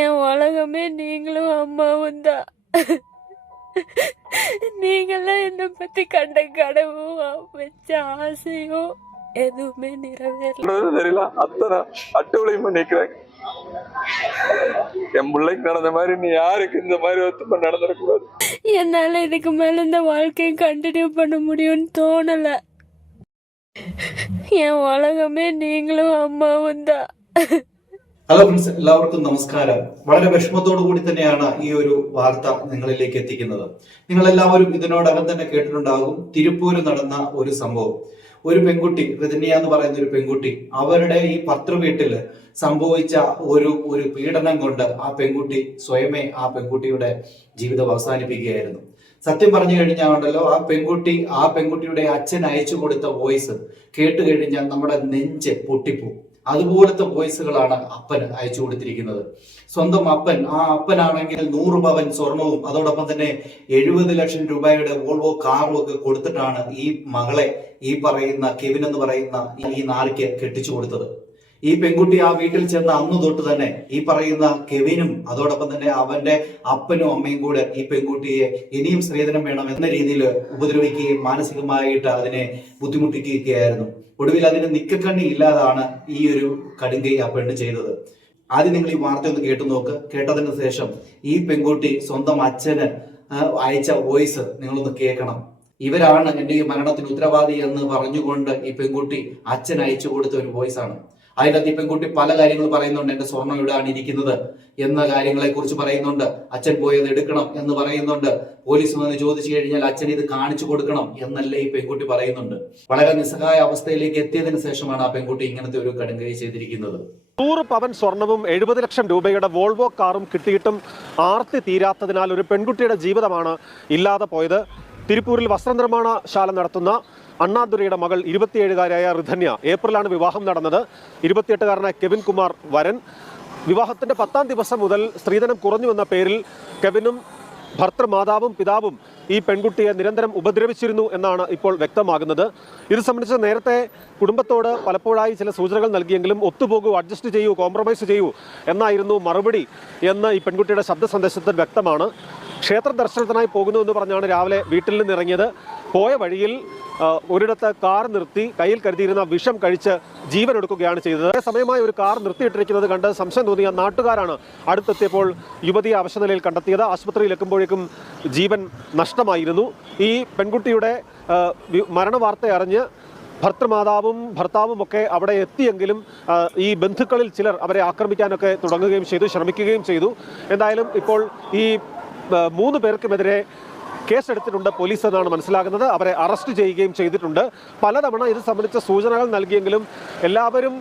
என் உலகமே நீங்களும் அம்மாவும் தான். நீங்களாம் என்னை பத்தி கண்ட கனவும் வச்ச ஆசையும் எதுவுமே நிறைவேறல. தெரியல, அத்தனை அட்டுவளையும் பண்ணிக்கிறாங்க. என் பிள்ளைக்கு நடந்த மாதிரி நீ யாருக்கு இந்த மாதிரி ஒத்துமை நடந்துடக்கூடாது. என்னால இதுக்கு மேல இந்த வாழ்க்கையை கண்டினியூ பண்ண முடியும்னு தோணல. என் ഉലകമേ നീങ്ങളും അമ്മാവും தான். ഹലോ ഫ്രണ്ട്സ്, എല്ലാവർക്കും നമസ്കാരം. വളരെ വിഷമത്തോടു കൂടി തന്നെയാണ് ഈ ഒരു വാർത്ത നിങ്ങളിലേക്ക് എത്തിക്കുന്നത്. നിങ്ങൾ എല്ലാവരും ഇതിനോടകം തന്നെ കേട്ടിട്ടുണ്ടാകും. തിരുപ്പൂര് നടന്ന ഒരു സംഭവം. ഒരു പെൺകുട്ടി, റിതന്യ എന്ന് പറയുന്ന ഒരു പെൺകുട്ടി, അവരുടെ ഈ ഭർത്തൃ വീട്ടില് സംഭവിച്ച ഒരു പീഡനം കൊണ്ട് ആ പെൺകുട്ടി സ്വയമേ ആ പെൺകുട്ടിയുടെ ജീവിതം അവസാനിപ്പിക്കുകയായിരുന്നു. സത്യം പറഞ്ഞു കഴിഞ്ഞാൽ ഉണ്ടല്ലോ, ആ പെൺകുട്ടിയുടെ അച്ഛൻ അയച്ചു കൊടുത്ത വോയിസ് കേട്ട് കഴിഞ്ഞാൽ നമ്മുടെ നെഞ്ച് പൊട്ടിപ്പോകും. അതുപോലത്തെ വോയിസുകളാണ് അപ്പൻ അയച്ചു കൊടുത്തിരിക്കുന്നത്. സ്വന്തം ആ അപ്പനാണെങ്കിൽ 100 പവൻ സ്വർണവും അതോടൊപ്പം തന്നെ 70 ലക്ഷം രൂപയുടെ വോൾവോ കാറും ഒക്കെ കൊടുത്തിട്ടാണ് ഈ മകളെ ഈ പറയുന്ന കെവിൻ എന്ന് പറയുന്ന ഈ നാരിക്ക് കെട്ടിച്ചു കൊടുത്തത്. ഈ പെൺകുട്ടി ആ വീട്ടിൽ ചെന്ന അന്ന് തൊട്ട് തന്നെ ഈ പറയുന്ന കെവിനും അതോടൊപ്പം തന്നെ അവന്റെ അപ്പനും അമ്മയും കൂടെ ഈ പെൺകുട്ടിയെ ഇനിയും സ്ത്രീധനം വേണം എന്ന രീതിയിൽ ഉപദ്രവിക്കുകയും മാനസികമായിട്ട് അതിനെ ബുദ്ധിമുട്ടിക്കുകയായിരുന്നു. ഒടുവിൽ അതിന് നിക്കക്കണ്ണി ഇല്ലാതാണ് ഈ ഒരു കടുങ്കൈ ആ പെണ്ണ് ചെയ്തത്. ആദ്യം നിങ്ങൾ ഈ വാർത്ത ഒന്ന് കേട്ടു നോക്ക്. കേട്ടതിന് ശേഷം ഈ പെൺകുട്ടി സ്വന്തം അച്ഛന് അയച്ച വോയിസ് നിങ്ങളൊന്ന് കേൾക്കണം. ഇവരാണ് എന്റെ ഈ മരണത്തിന് ഉത്തരവാദി എന്ന് പറഞ്ഞുകൊണ്ട് ഈ പെൺകുട്ടി അച്ഛൻ അയച്ചു കൊടുത്ത ഒരു വോയിസ് ആണ്. അതിനകത്ത് ഈ പെൺകുട്ടി പല കാര്യങ്ങൾ പറയുന്നുണ്ട്. എന്റെ സ്വർണ്ണം ഇവിടെയാണ് ഇരിക്കുന്നത് എന്ന കാര്യങ്ങളെ കുറിച്ച് പറയുന്നുണ്ട്. അച്ഛൻ പോയത് എടുക്കണം എന്ന് പറയുന്നുണ്ട്. പോലീസ് വന്ന് ചോദിച്ചു കഴിഞ്ഞാൽ അച്ഛൻ ഇത് കാണിച്ചു കൊടുക്കണം എന്നല്ലേ ഈ പെൺകുട്ടി പറയുന്നുണ്ട്. വളരെ നിസ്സഹായ അവസ്ഥയിലേക്ക് എത്തിയതിനു ശേഷമാണ് ആ പെൺകുട്ടി ഇങ്ങനത്തെ ഒരു കടുങ്കൈ ചെയ്തിരിക്കുന്നത്. 100 പവൻ സ്വർണവും 70 ലക്ഷം രൂപയുടെ വോൾവോ കാറും കിട്ടിയിട്ടും ആർത്തി തീരാത്തതിനാൽ ഒരു പെൺകുട്ടിയുടെ ജീവിതമാണ് ഇല്ലാതെ പോയത്. തിരുപ്പൂരിൽ വസ്ത്രനിർമ്മാണശാല നടത്തുന്ന അണ്ണാദുരയുടെ മകൾ 27-കാരിയായ റിധന്യ, ഏപ്രിലാണ് വിവാഹം നടന്നത്. 28-കാരനായ കെവിൻ കുമാർ വരൻ. വിവാഹത്തിന്റെ 10-ാം ദിവസം മുതൽ സ്ത്രീധനം കുറഞ്ഞുവെന്ന പേരിൽ കെവിനും ഭർത്തൃമാതാവും പിതാവും ഈ പെൺകുട്ടിയെ നിരന്തരം ഉപദ്രവിച്ചിരുന്നു എന്നാണ് ഇപ്പോൾ വ്യക്തമാകുന്നത്. ഇത് സംബന്ധിച്ച് നേരത്തെ കുടുംബത്തോട് പലപ്പോഴായി ചില സൂചനകൾ നൽകിയെങ്കിലും ഒത്തുപോകൂ, അഡ്ജസ്റ്റ് ചെയ്യൂ, കോംപ്രമൈസ് ചെയ്യൂ എന്നായിരുന്നു മറുപടി എന്ന് ഈ പെൺകുട്ടിയുടെ ശബ്ദ സന്ദേശത്തിൽ വ്യക്തമാണ്. ക്ഷേത്ര ദർശനത്തിനായി പോകുന്നു എന്ന് പറഞ്ഞാണ് രാവിലെ വീട്ടിൽ നിന്ന് ഇറങ്ങിയത്. പോയ വഴിയിൽ ഒരിടത്ത് കാർ നിർത്തി കയ്യിൽ കരുതിയിരുന്ന വിഷം കഴിച്ച് ജീവൻ എടുക്കുകയാണ് ചെയ്തത്. അതേസമയമായി ഒരു കാർ നിർത്തിയിട്ടിരിക്കുന്നത് കണ്ട് സംശയം തോന്നിയ നാട്ടുകാരാണ് അടുത്തെത്തിയപ്പോൾ യുവതിയെ അവശനിലയിൽ കണ്ടെത്തിയത്. ആശുപത്രിയിൽ എത്തുമ്പോഴേക്കും ജീവൻ നഷ്ടമായിരുന്നു. ഈ പെൺകുട്ടിയുടെ മരണവാർത്ത അറിഞ്ഞ് ഭർത്തൃമാതാവും ഭർത്താവും ഒക്കെ അവിടെ എത്തിയെങ്കിലും ഈ ബന്ധുക്കളിൽ ചിലർ അവരെ ആക്രമിക്കാനൊക്കെ തുടങ്ങുകയും ചെയ്തു, ശ്രമിക്കുകയും ചെയ്തു. എന്തായാലും ഇപ്പോൾ ഈ 3 പേർക്കുമെതിരെ കേസെടുത്തിട്ടുണ്ട് പോലീസ് എന്നാണ് മനസ്സിലാകുന്നത്. അവരെ അറസ്റ്റ് ചെയ്യുകയും ചെയ്തിട്ടുണ്ട്. പലതവണ ഇത് സംബന്ധിച്ച സൂചനകൾ നൽകിയെങ്കിലും എല്ലാവരും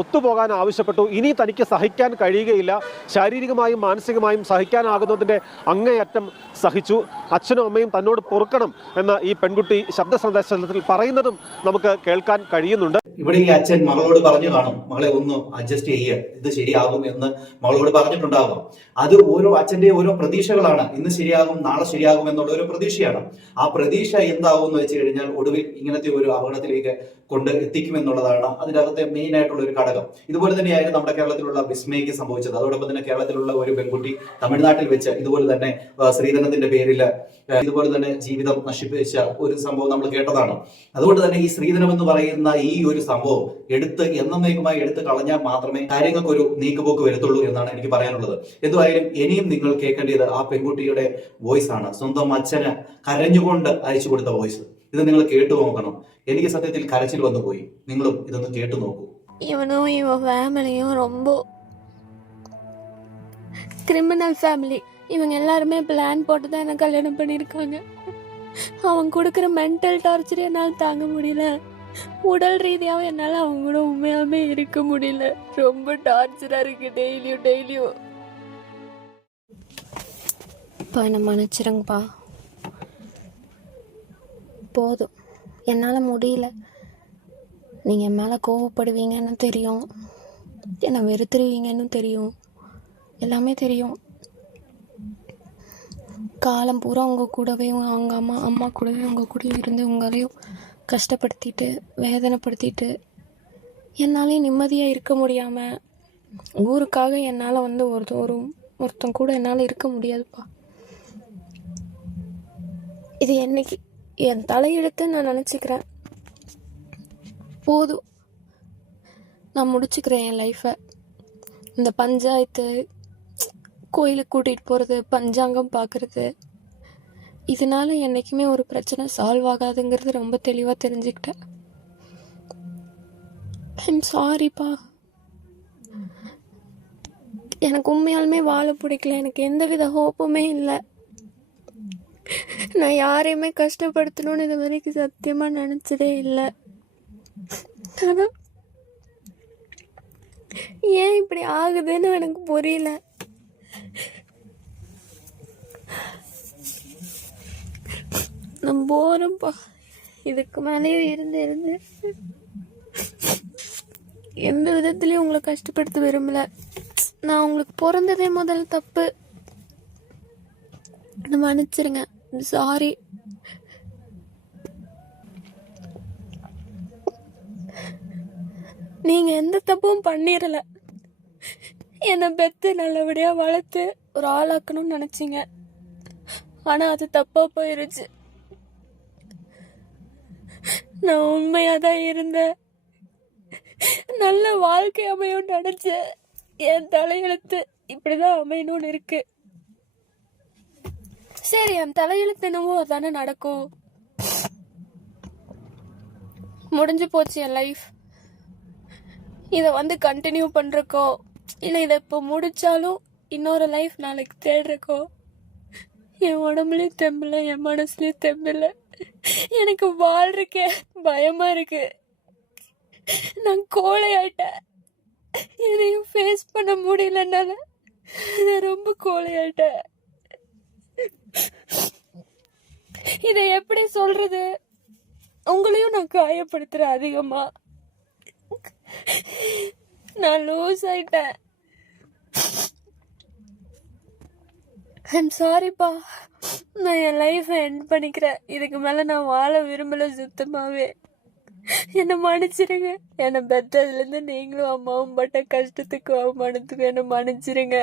ഒത്തുപോകാൻ ആവശ്യപ്പെട്ടു. ഇനി തനിക്ക് സഹിക്കാൻ കഴിയുകയില്ല, ശാരീരികമായും മാനസികമായും സഹിക്കാനാകുന്നതിൻ്റെ അങ്ങേയറ്റം സഹിച്ചു. അച്ഛനും അമ്മയും തന്നോട് പൊറുക്കണം എന്ന് ഈ പെൺകുട്ടി ശബ്ദ സന്ദേശത്തിൽ പറയുന്നതും നമുക്ക് കേൾക്കാൻ കഴിയുന്നുണ്ട്. ഇവിടെ ഈ അച്ഛൻ മകളോട് പറഞ്ഞു കാണും, മകളെ ഒന്ന് അഡ്ജസ്റ്റ് ചെയ്യുക, ഇത് ശരിയാകും എന്ന് മകളോട് പറഞ്ഞിട്ടുണ്ടാകും. അത് അച്ഛന്റെ ഓരോ പ്രതീക്ഷകളാണ്. ഇന്ന് ശരിയാകും, നാളെ ശരിയാകും എന്നുള്ള ഒരു പ്രതീക്ഷയാണ്. ആ പ്രതീക്ഷ എന്താകും എന്ന് വെച്ച് കഴിഞ്ഞാൽ ഒടുവിൽ ഇങ്ങനത്തെ ഒരു അപകടത്തിലേക്ക് കൊണ്ട് എത്തിക്കുമെന്നുള്ളതാണ് അതിനകത്തെ മെയിൻ ആയിട്ടുള്ള ഒരു ഘടകം. ഇതുപോലെ തന്നെയായിരുന്നു നമ്മുടെ കേരളത്തിലുള്ള വിസ്മയ്ക്ക് സംഭവിച്ചത്. അതോടൊപ്പം തന്നെ കേരളത്തിലുള്ള ഒരു പെൺകുട്ടി തമിഴ്നാട്ടിൽ വെച്ച് ഇതുപോലെ തന്നെ സ്ത്രീധനത്തിന്റെ പേരിൽ ഇതുപോലെ തന്നെ ജീവിതം നശിപ്പിച്ച ഒരു സംഭവം നമ്മൾ കേട്ടതാണ്. അതുകൊണ്ട് തന്നെ ഈ സ്ത്രീധനം എന്ന് പറയുന്ന ഈ ഒരു സംഭവം എന്നേക്കുമായി എടുത്ത് കളഞ്ഞാൽ മാത്രമേ കാര്യങ്ങൾക്ക് ഒരു നീക്കുപോക്ക് വരത്തുള്ളൂ എന്നാണ് എനിക്ക് പറയാനുള്ളത്. എന്തുവായാലും ഇനിയും നിങ്ങൾ കേൾക്കേണ്ടത് ആ പെൺകുട്ടിയുടെ വോയിസ് ആണ്. സ്വന്തം അച്ഛന് കരഞ്ഞുകൊണ്ട് അയച്ചു കൊടുത്ത വോയിസ്. ഇത് നിങ്ങൾ കേട്ടു നോക്കണം. എനിക്ക് സത്യത്തിൽ കരച്ചിൽ വന്നു പോയി. നിങ്ങളും ഇതൊന്ന് കേട്ടു നോക്കൂ. இவனும் இவன் ஃபேமிலியும் ரொம்ப கிரிமினல் ஃபேமிலி. இவங்க எல்லாருமே பிளான் போட்டு தான் என்ன கல்யாணம் பண்ணியிருக்காங்க. அவன் கொடுக்குற மென்டல் டார்ச்சர் என்னால் தாங்க முடியல. உடல் ரீதியாகவும் என்னால் அவங்க கூட உண்மையாலுமே இருக்க முடியல. ரொம்ப டார்ச்சராக இருக்கு டெய்லியும். இப்போ என்னை மன்னிச்சிருங்கப்பா, போதும், என்னால் முடியல. நீங்கள் என் மேலே கோவப்படுவீங்கன்னு தெரியும், என்னை வெறுத்துருவீங்கன்னு தெரியும், எல்லாமே தெரியும். காலம் பூரா உங்கள் கூடவே அவங்க அம்மா கூடவே உங்கள் கூட இருந்து உங்களையும் கஷ்டப்படுத்திட்டு வேதனைப்படுத்திட்டு என்னாலே நிம்மதியாக இருக்க முடியாமல் ஊருக்காக என்னால் வந்து ஒருத்தன் கூட என்னால் இருக்க முடியாதுப்பா. இது என்னைக்கு என் தலையெழுத்து நான் நினச்சிக்கிறேன். போதும், நான் முடிச்சுக்கிறேன் என் லைஃப்பை. இந்த பஞ்சாயத்து, கோயிலுக்கு கூட்டிகிட்டு போகிறது, பஞ்சாங்கம் பார்க்குறது, இதனால என்றைக்குமே ஒரு பிரச்சனை சால்வ் ஆகாதுங்கிறது ரொம்ப தெளிவாக தெரிஞ்சுக்கிட்டேன். ஐம் சாரிப்பா. எனக்கு உண்மையாலுமே வாழ பிடிக்கல. எனக்கு எந்தவித ஹோப்புமே இல்லை. நான் யாரையுமே கஷ்டப்படுத்தணும்னு இது வரைக்கும் சத்தியமாக நினச்சதே இல்லை. ஆனால் ஏன் இப்படி ஆகுதுன்னு எனக்கு புரியல. நான் போகிறேன்ப்பா. இதுக்கு மேலேயே இருந்து எந்த விதத்துலேயும் உங்களை கஷ்டப்படுத்த விரும்பல. நான் உங்களுக்கு பிறந்ததே முதல்ல தப்பு. மன்னிச்சிருங்க. சாரி. நீங்க எந்த தப்பும் பண்ணிடல. என்னை பெத்து நல்லபடியா வளர்த்து ஒரு ஆளாக்கணும்னு நினைச்சீங்க. ஆனா அது தப்பா போயிருச்சு. நான் உண்மையாதான் இருந்தேன். நல்ல வாழ்க்கை அமையும் நினைச்சேன். என் தலையெழுத்து இப்படிதான் அமையணும்னு இருக்கு. சரி, என் தலையெழுத்து என்னவோ அதானே நடக்கும். முடிஞ்சு போச்சு என் லைஃப். இதை வந்து கண்டினியூ பண்றக்கோ இல்லை இதை இப்போ முடிச்சாலும் இன்னொரு லைஃப் நாளைக்கு தேடுறக்கோ என் உடம்புலயும் தெம்பில்ல, என் மனசுலயும் தெம்பில்ல. எனக்கு வாழ்றக்கே பயமா இருக்கு. நான் கோழையாயிட்டேன். எதையும் ஃபேஸ் பண்ண முடியலனால நான் ரொம்ப கோழையாயிட்டேன். இதை எப்படி சொல்றது? உங்களையும் நான் காயப்படுத்துறேன் அதிகமா. நான் லூஸ் ஆயிட்டேன். ஐம் சாரிப்பா. நான் என் லைஃபை எண்ட் பண்ணிக்கிறேன். இதுக்கு மேல நான் வாழ விரும்பல சுத்தமாவே. என்னை மன்னிச்சிருங்க. என்னை பெத்ததுலேருந்து நீங்களும் அம்மாவும் பட்ட கஷ்டத்துக்கு அவமானத்துக்கு என்னை மன்னிச்சிருங்க.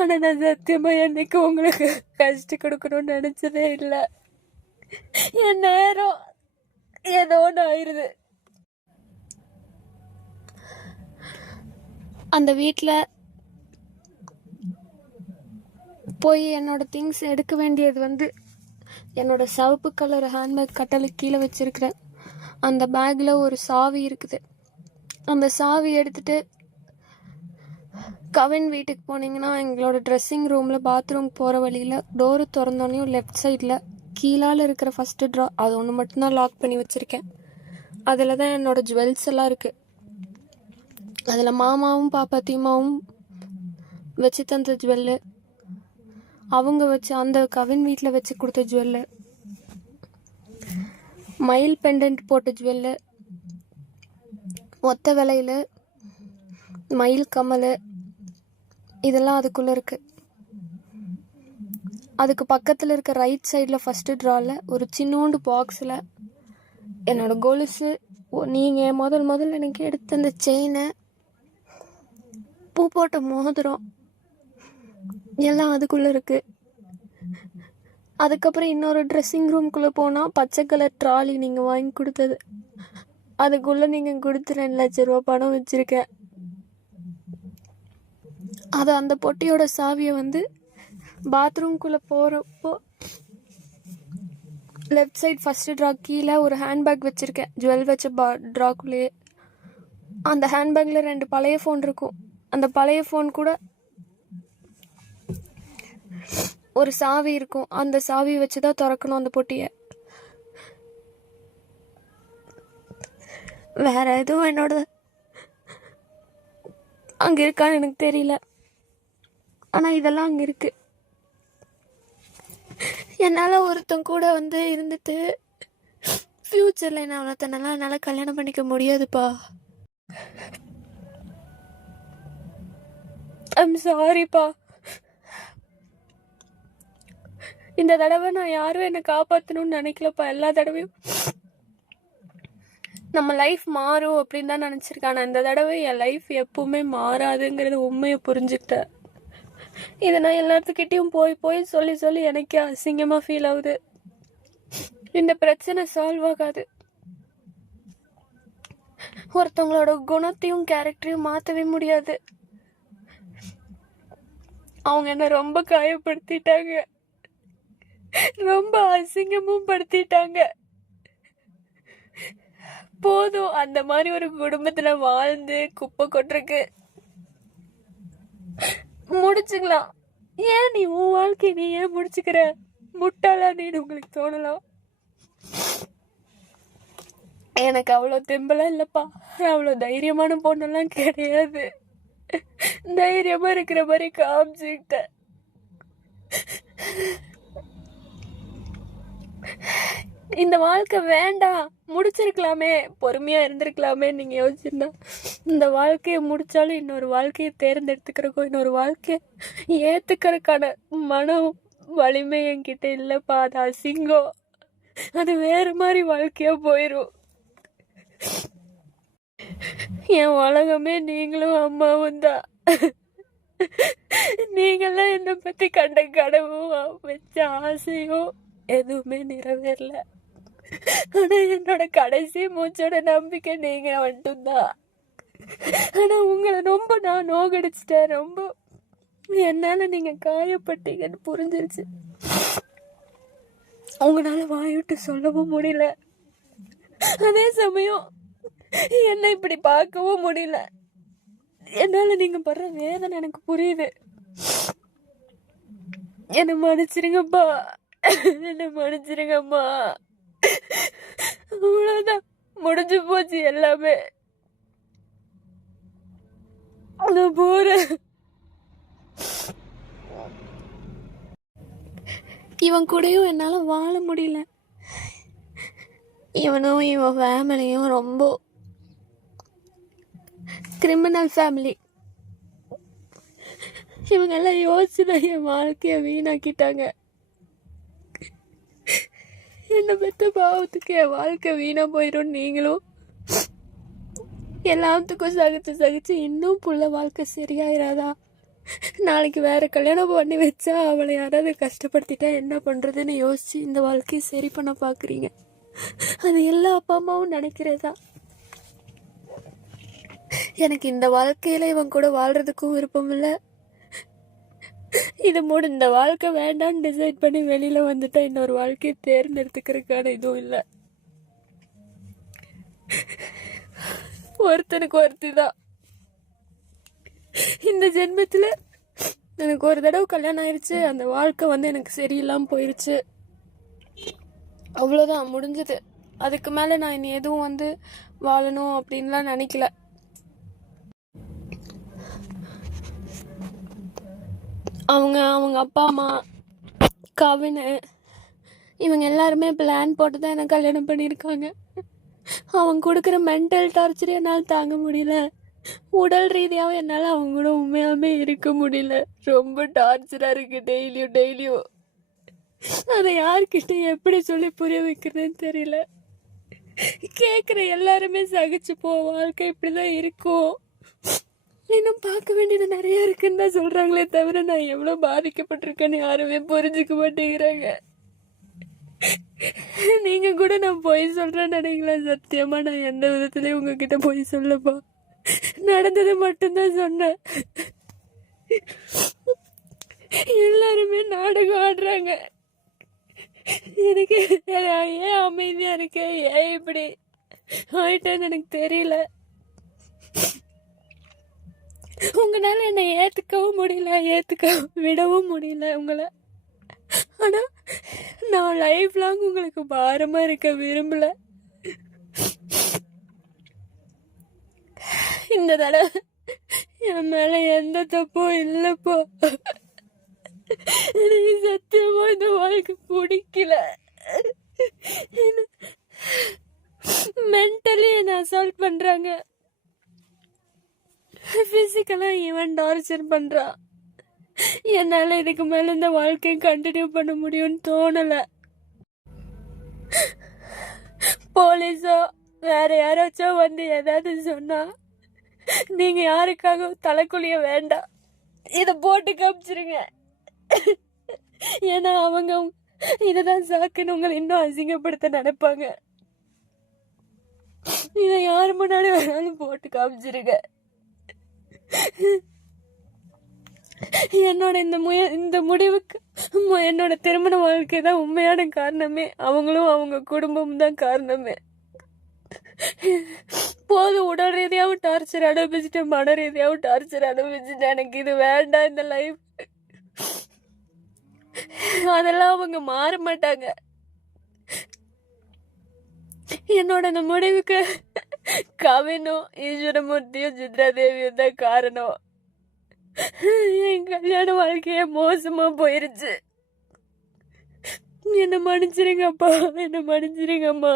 ஆனா நான் சத்தியமா என்னைக்கு உங்களுக்கு கஷ்டம் கொடுக்கணும்னு நினைச்சதே இல்லை. என் நேரம் ஏதோ ஒன்று ஆயிடுது. அந்த வீட்டில் போய் என்னோட திங்ஸ் எடுக்க வேண்டியது வந்து என்னோட சிவப்பு கலர் ஹேண்ட்பேக் கட்டலுக்கு கீழே வச்சிருக்கிறேன். அந்த பேக்கில் ஒரு சாவி இருக்குது. அந்த சாவி எடுத்துட்டு கவின் வீட்டுக்கு போனீங்கன்னா எங்களோட ட்ரெஸ்ஸிங் ரூமில் பாத்ரூம் போகிற வழியில் டோரு திறந்தோடனையும் லெஃப்ட் சைடில் கீழால் இருக்கிற ஃபஸ்ட்டு ட்ரா, அது ஒன்று மட்டும்தான் லாக் பண்ணி வச்சுருக்கேன். அதில் தான் என்னோடய ஜுவல்ஸ் எல்லாம் இருக்குது. அதில் மாமாவும் பாப்பாத்தியமாவும் வச்சு தந்த ஜுவல்லு, அவங்க வச்சு அந்த கவின் வீட்டில் வச்சு கொடுத்த ஜுவல்லு, மயில் பெண்டன்ட் போட்ட ஜுவல்லு, ஒத்த விலையில் மயில் கமல், இதெல்லாம் அதுக்குள்ளே இருக்குது. அதுக்கு பக்கத்தில் இருக்க ரைட் சைடில் ஃபஸ்ட்டு ட்ராவில் ஒரு சின்னோண்டு பாக்ஸில் என்னோடய கொலுசு, நீங்கள் முதல்ல எனக்கு எடுத்த அந்த செயினை, பூ போட்ட மோதிரம் எல்லாம் அதுக்குள்ளே இருக்குது. அதுக்கப்புறம் இன்னொரு ட்ரெஸ்ஸிங் ரூம்குள்ளே போனால் பச்சை கலர் ட்ராலி நீங்கள் வாங்கி கொடுத்தது, அதுக்குள்ளே நீங்கள் கொடுத்து 2 லட்ச ரூபா பணம் வச்சுருக்கேன். அது அந்த பொட்டியோட சாவியை வந்து பாத்ரூம்குள்ளே போகிறப்போ லெஃப்ட் சைட் ஃபஸ்ட்டு ட்ரா கீழே ஒரு ஹேண்ட்பேக் வச்சுருக்கேன், ஜுவல் வச்ச ட்ராக்குள்ளேயே. அந்த ஹேண்ட்பேக்கில் 2 பழைய ஃபோன் இருக்கும். அந்த பழைய ஃபோன் கூட ஒரு சாவி இருக்கும். அந்த சாவி வச்சு தான் திறக்கணும் அந்த பொட்டியை. வேற எதுவும் என்னோட அங்கே இருக்கான்னு எனக்கு தெரியல. ஆனால் இதெல்லாம் அங்கே இருக்கு. என்னால் ஒருத்தன் கூட வந்து இருந்துட்டு ஃப்யூச்சரில் என்ன அவ்வளோத்தனால என்னால் கல்யாணம் பண்ணிக்க முடியாதுப்பா. ஐம் சாரிப்பா. இந்த தடவை நான் யாரும் என்னை காப்பாற்றணும்னு நினைக்கலப்பா. எல்லா தடவையும் நம்ம லைஃப் மாறும் அப்படின்னு தான் நினச்சிருக்கேன். ஆனால் இந்த தடவை என் லைஃப் எப்பவுமே மாறாதுங்கிறது உண்மையை புரிஞ்சுக்கிட்டேன். இதை நான் எல்லாத்துக்கிட்டையும் போய் போய் சொல்லி சொல்லி எனக்கே அசிங்கமாக ஃபீல் ஆகுது. இந்த பிரச்சனை சால்வ் ஆகாது. ஒருத்தவங்களோட குணத்தையும் கேரக்டரையும் மாற்றவே முடியாது. அவங்க என்ன ரொம்ப காயப்படுத்திட்டாங்க, ரொம்ப அசிங்கமும் படுத்திட்டாங்க. போதும் அந்த மாதிரி ஒரு குடும்பத்துல வாழ்ந்து குப்பை கொட்டுறக்கு. முடிச்சுக்கலாம். ஏன் நீ உன் வாழ்க்கை நீ ஏன் முடிச்சுக்கிற? முட்டாளா நீ உங்களுக்கு தோணலாம். எனக்கு அவ்வளோ தெம்பலாம் இல்லைப்பா. அவ்வளோ தைரியமான பொண்ணெல்லாம் கிடையாது. தைரியமா இருக்கிற மாதிரி காமிச்சுக்கிட்டேன். இந்த வாழ்க்கை வேண்டாம், முடிச்சிருக்கலாமே, பொறுமையா இருந்திருக்கலாமே நீங்க யோசிச்சிருந்தா இந்த வாழ்க்கையை முடிச்சாலும் இன்னொரு வாழ்க்கையை தேர்ந்தெடுத்துக்கிறக்கோ இன்னொரு வாழ்க்கையை ஏத்துக்கிறதுக்கான மனம் வலிமை என்கிட்ட இல்லப்பா. அது அசிங்கம். அது வேற மாதிரி வாழ்க்கையா போயிரும். என் உலகமே நீங்களும் அம்மாவும் தான். நீங்களாம் என்னை பத்தி கண்ட கனவும் வச்ச ஆசையும் எதுவுமே நிறைவேறல. ஆனா என்னோட கடைசி மூச்சோட நம்பிக்கை நீங்க மட்டும்தான். ஆனா உங்களை ரொம்ப நான் நோகடிச்சிட்டேன். ரொம்ப என்னால நீங்க காயப்பட்டீங்கன்னு புரிஞ்சிருச்சு. உங்களால வாய்விட்டு சொல்லவும் முடியல. அதே சமயம் என்ன இப்படி பார்க்கவும் முடியல. என்னால நீங்க படுற வேதனை எனக்கு புரியுது. என்ன மன்னிச்சிருங்கப்பா, என்ன மன்னிச்சிருங்கம்மா. அவ்வளவுதான், முடிஞ்சு போச்சு எல்லாமே. நான் போறேன். இவன் கூடயும் என்னால வாழ முடியல. இவனும் இவன் ஃபேமிலியும் ரொம்ப கிரிமினல் ஃபேமிலி. இவங்க எல்லாம் யோசிச்சுதான் என் வாழ்க்கைய வீணாக்கிட்டாங்க. என்ன பெத்த பாவத்துக்கு என் வாழ்க்கை வீணா போயிடும். நீங்களும் எல்லாத்துக்கும் சகிச்சு இன்னும் புள்ள வாழ்க்கை சரியாயிராதா? நாளைக்கு வேற கல்யாணம் பண்ணி வச்சா அவளை யாராவது கஷ்டப்படுத்திட்டா என்ன பண்றதுன்னு யோசிச்சு இந்த வாழ்க்கையை சரி பண்ண பாக்குறீங்க. அது எல்லா அப்பா அம்மாவும் நினைக்கிறதா. எனக்கு இந்த வாழ்க்கையில இவன் கூட வாழ்றதுக்கும் விருப்பம் இல்லை. இது இந்த வாழ்க்கை வேண்டான்னு டிசைட் பண்ணி வெளியில வந்துட்டா இன்னொரு வாழ்க்கையை தேர்ந்தெடுத்துக்கிறதுக்கான இதுவும் இல்லை. ஒருத்தனுக்கு ஒருத்தி தான். இந்த ஜென்மத்துல எனக்கு ஒரு தடவை கல்யாணம் ஆயிடுச்சு. அந்த வாழ்க்கை எனக்கு சரியில்லாம போயிருச்சு. அவ்வளோதான், முடிஞ்சது. அதுக்கு மேல நான் இனி எதுவும் வாழணும் அப்படின்லாம் நினைக்கல. அவங்க அப்பா அம்மா கவின் இவங்க எல்லாருமே பிளான் போட்டு தான் எனக்கு கல்யாணம் பண்ணியிருக்காங்க. அவங்க கொடுக்குற மென்டல் டார்ச்சர் என்னால் தாங்க முடியல. உடல் ரீதியாகவும் என்னால் அவங்க கூட உண்மையாலுமே இருக்க முடியல. ரொம்ப டார்ச்சராக இருக்கு டெய்லியும். அதை யார்கிட்ட எப்படி சொல்லி புரிய வைக்கிறதுன்னு தெரியல. கேட்குற எல்லாருமே சகிச்சுப்போ, வாழ்க்கை இப்படிதான் இருக்கும், இன்னும் பார்க்க வேண்டியது நிறைய இருக்குன்னு தான் சொல்றாங்களே தவிர நான் எவ்வளவு பாதிக்கப்பட்டிருக்கேன்னு யாருமே புரிஞ்சுக்க மாட்டேங்கிறாங்க. நீங்க கூட நான் போய் சொல்றேன்னு நினைக்கலாம். சத்தியமா நான் எந்த விதத்துலயும் உங்ககிட்ட போய் சொல்லப்பா. நடந்தது மட்டும்தான் சொன்னேன். எல்லாருமே நாடகம் ஆடுறாங்க. எனக்கு ஏன் அமைதியா இருக்கேன், ஏன் இப்படி ஆயிட்டேன்னு எனக்கு தெரியல. உங்களால என்னை ஏத்துக்கவும் முடியல, ஏத்துக்க விடவும் முடியல உங்களை. ஆனா நான் லைஃப் லாங் உங்களுக்கு பாரமா இருக்க விரும்பல. இந்த தடவை என் மேல எந்த தப்பும் இல்லப்போ. எனக்கு சத்தியமா இந்த வாழ்க்கை பிடிக்கல. மென்டலி என்ன அசால்ட் பண்றாங்க, பிசிக்கலா ஈவன் டார்ச்சர் பண்றா. என்னால இதுக்கு மேல இந்த வாழ்க்கையை கண்டினியூ பண்ண முடியும்னு தோணல. போலீஸோ வேற யாராச்சும் வந்து ஏதாவது சொன்னா நீங்க யாருக்காகவும் தலைக்குழிய வேண்டாம், இத போட்டு காமிச்சிருங்க. ஏன்னா அவங்க இததான் சாக்குன்னு உங்களை இன்னும் அசிங்கப்படுத்த நினைப்பாங்க. இதை யாரு முன்னாடி வேணாலும் போட்டு காமிச்சிருங்க. என்னோட இந்த முடிவுக்கு என்னோட திருமண வாழ்க்கை தான் உண்மையான காரணமே. அவங்களும் அவங்க குடும்பம் தான் காரணமே. போதும், உடல் ரீதியாவும் டார்ச்சர் அனுபவிச்சுட்டேன், மன ரீதியாவும் டார்ச்சர் அனுபவிச்சுட்டேன். எனக்கு இது வேண்டாம், இந்த லைஃப். அதெல்லாம் அவங்க மாற மாட்டாங்க. என்னோட இந்த முடிவுக்கு கவினும் ஈஸ்வரமூர்த்தியும் சித்ரா தேவியும் தான் காரணம். என் கல்யாண வாழ்க்கைய மோசமா போயிருச்சு. என்ன மன்னிச்சிருங்கப்பா, என்ன மன்னிச்சிருங்கம்மா.